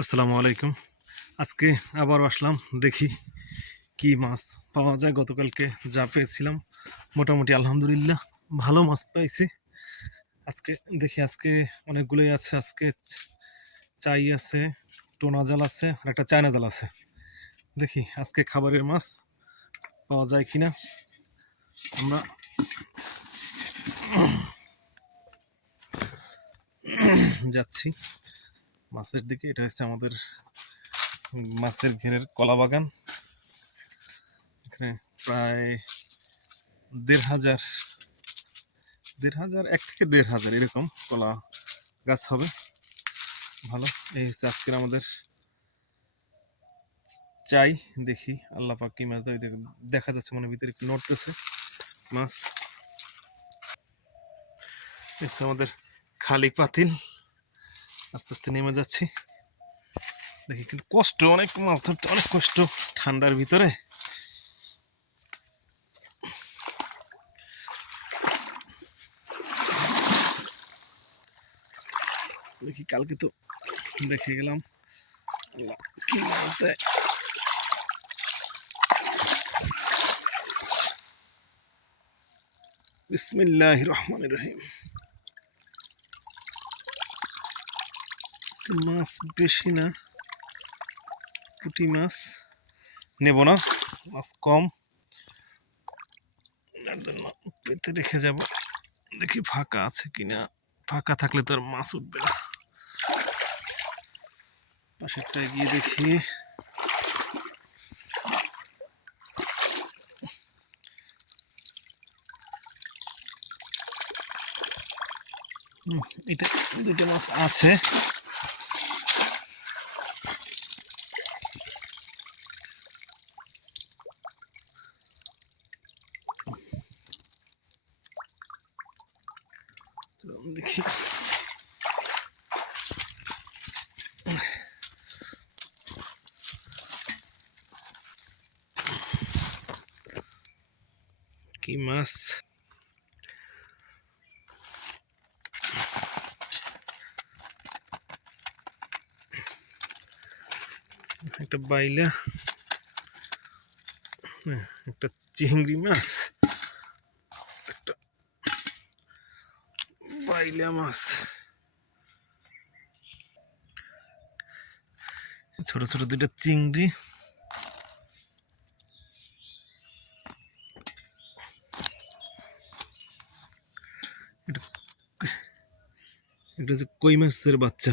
আসসালামু আলাইকুম। আজকে আবার আসলাম, দেখি কি মাছ পাওয়া যায়। গতকালকে যা পেয়েছিলাম মোটামুটি আলহামদুলিল্লাহ ভালো মাছ পাইছি। আজকে দেখি, আজকে অনেকগুলোই আছে। আজকে চাই আছে, টোনা জাল আছে, আর একটা চায়না জাল আছে। দেখি আজকে খাবারের মাছ পাওয়া যায় কিনা। আমরা যাচ্ছি মাছের দিকে। এটা হচ্ছে আমাদের মাছের ঘেরের কলা বাগান। এখানে প্রায় ১,৫০০ ১,৫০০ থেকে ১,৫০০ এরকম কলা গাছ হবে। ভালো, এই হচ্ছে আজকের আমাদের চাই। দেখি আল্লাহ পাক কি মাছ দেয়। দেখা যাচ্ছে মনে ভিতরে একটু নড়তেছে মাছ। হচ্ছে আমাদের খালি পাতিল, আস্তে আস্তে নেমে যাচ্ছি। দেখি কিন্তু কষ্ট অনেক, মাছ ধরতে অনেক কষ্ট ঠান্ডার ভিতরে। দেখি কালকে তো দেখে গেলাম আল্লাহ কি মাছ দেয়। বিসমিল্লাহির রহমানির রহিম। মাছ বেশি না, পুঁটি মাছ নেব না, মাছ কম, তার জন্য পেতে রেখে যাব। দেখি ফাঁকা আছে কিনা। ফাঁকা থাকলে তো আর মাছ উঠবে না। পাশেরটায় গিয়ে দেখি। এটা দুইটা মাছ আছে। দেখি কি মাছ। একটা বাইলা, একটা চিংড়ি মাছ, একটা বাইলা মাছ, ছোট ছোট দুইটা চিংড়ি। এটা হচ্ছে কই মাছের বাচ্চা।